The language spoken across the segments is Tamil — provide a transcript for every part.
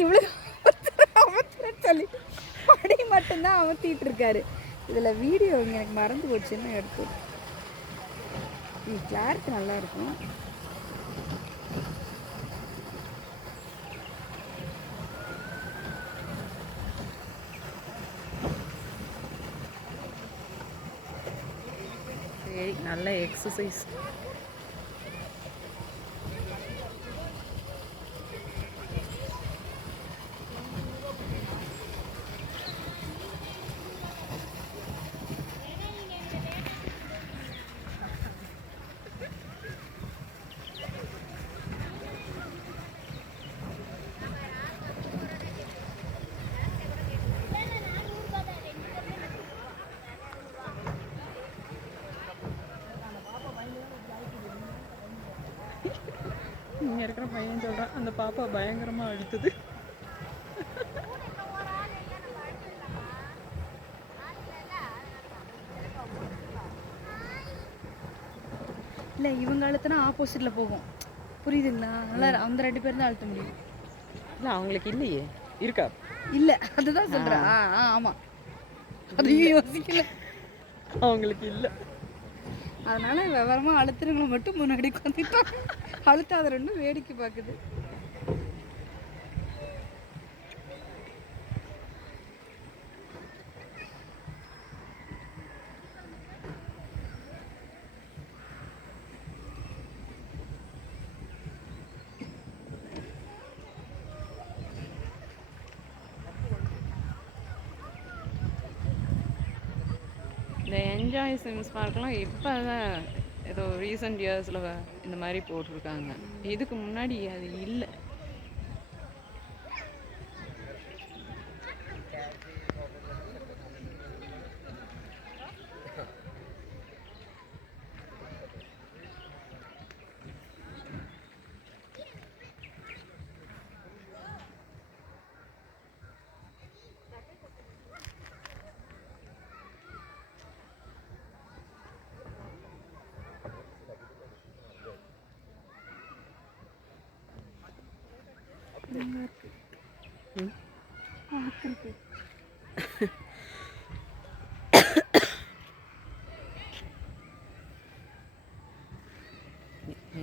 இவ்வளோ அமர்த்துற சொல்லி படி மட்டும்தான் அமர்த்திட்டு இருக்காரு. இதில் வீடியோ எனக்கு மறந்து போச்சுன்னு எடுத்து கிளாரிட்டி நல்லாயிருக்கும். சரி, நல்ல எக்ஸசைஸ். இங்கே இருக்கிற பையன் சொல்கிறான், அந்த பாப்பா பயங்கரமாக அழுத்துது. இல்லை, இவங்க அழுத்தினா ஆப்போசிட்டில் போகும். புரியுதுங்களா? நல்லா அந்த 2 பேரும் தான் அழுத்த முடியும். இல்லை, அவங்களுக்கு இல்லையே. இருக்கா? இல்லை, அதுதான் சொல்கிறேன். ஆமாம், அதையும் யோசிக்கல. அவங்களுக்கு இல்லை. அதனால விவரமாக அழுத்துறவங்களை மட்டும் முன்னாடி உட்காந்துட்டோம். அழுத்தாத 2 வேடிக்கை பார்க்குது. இந்த என்ஜாய் சிம்ஸ் பார்க்லாம் இப்போ தான் ஏதோ ரீசெண்ட் இயர்ஸில் இந்த மாதிரி போட்டிருக்காங்க. இதுக்கு முன்னாடி அது இல்லை.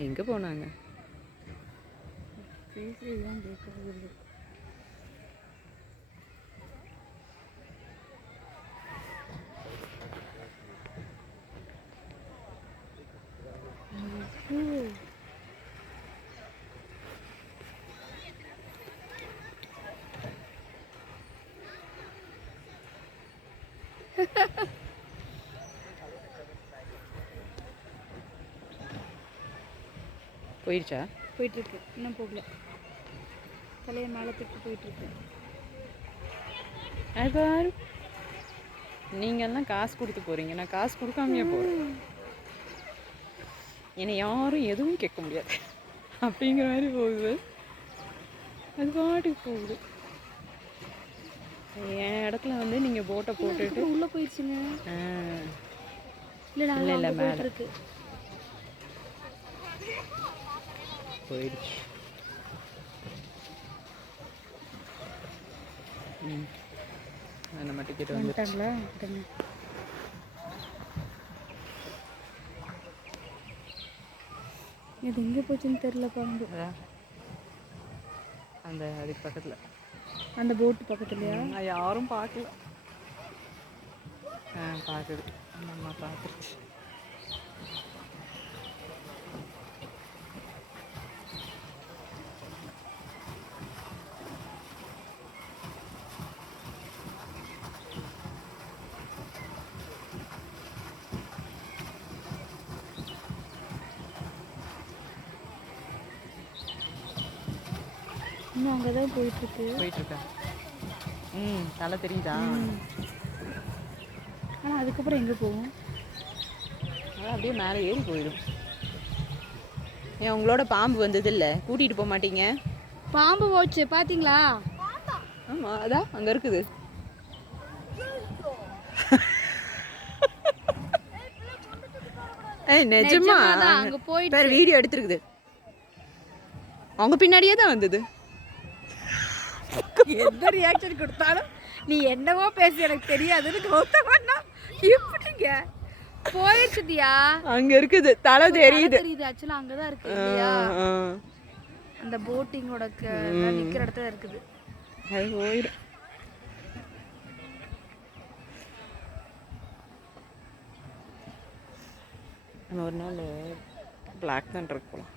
எங்கே போனாங்க? போயிடுச்சா? போயிட்டுருக்கு, இன்னும் போகல. தலையை மேலே தூக்கி போயிட்டுருக்கு. அது பாரு, நீங்கள்லாம் காசு கொடுத்து போகிறீங்க, நான் காசு கொடுக்காமையே போகிறேன். என்னை யாரும் எதுவும் கேட்க முடியாது அப்படிங்கிற மாதிரி போகுது. அது பாட்டுக்கு போகுது. என் இடத்துல வந்து நீங்கள் போட்டை போட்டுட்டு உள்ளே போயிடுச்சுங்க. இல்லை இல்லை, மேலே இருக்கு. போயிடுச்சு. நம்ம டிக்கெட் வந்துட்டாங்களா? இது எங்கே போச்சுன்னு தெரியல. பாருங்க, அந்த அதுக்கு பக்கத்தில், அந்த போட்டு பக்கத்துலையா? யாரும் பார்க்கல. பார்க்குது, அம்மா பார்த்துருச்சு. இன்னும் அங்கே தான் போயிட்டுருக்கா. தலை தெரியுதா? ஆனால் அதுக்கப்புறம் எங்கே போகும்? அப்படியே மேலே ஏறி போயிடும். ஏன் உங்களோட பாம்பு வந்தது இல்லை? கூட்டிகிட்டு போக மாட்டீங்க? பாம்பு போச்சு பார்த்தீங்களா? ஆமாம், அதான் அங்கே இருக்குது. நிஜமா அங்கே போயிட்டு வீடியோ எடுத்துருக்குது. அவங்க பின்னாடியே தான் வந்தது. எந்த ரியாக்ஷன் கொடுத்தாலும் நீ என்னவோ பேசி எனக்கு தெரியாதுன்னு கௌதம் அண்ணா இப்படிங்க போயிடுச்சுதியா. அங்க இருக்குது தலை தெரியுது. ஆக்சுவலா அங்கதான் இருக்கு இல்லையா, அந்த போட்டிங்கோட நிக்கிற இடத்துல இருக்குது. அது போயிடும். ஒரு நாள் பிளாக் தண்டருக்கு போகலாம்.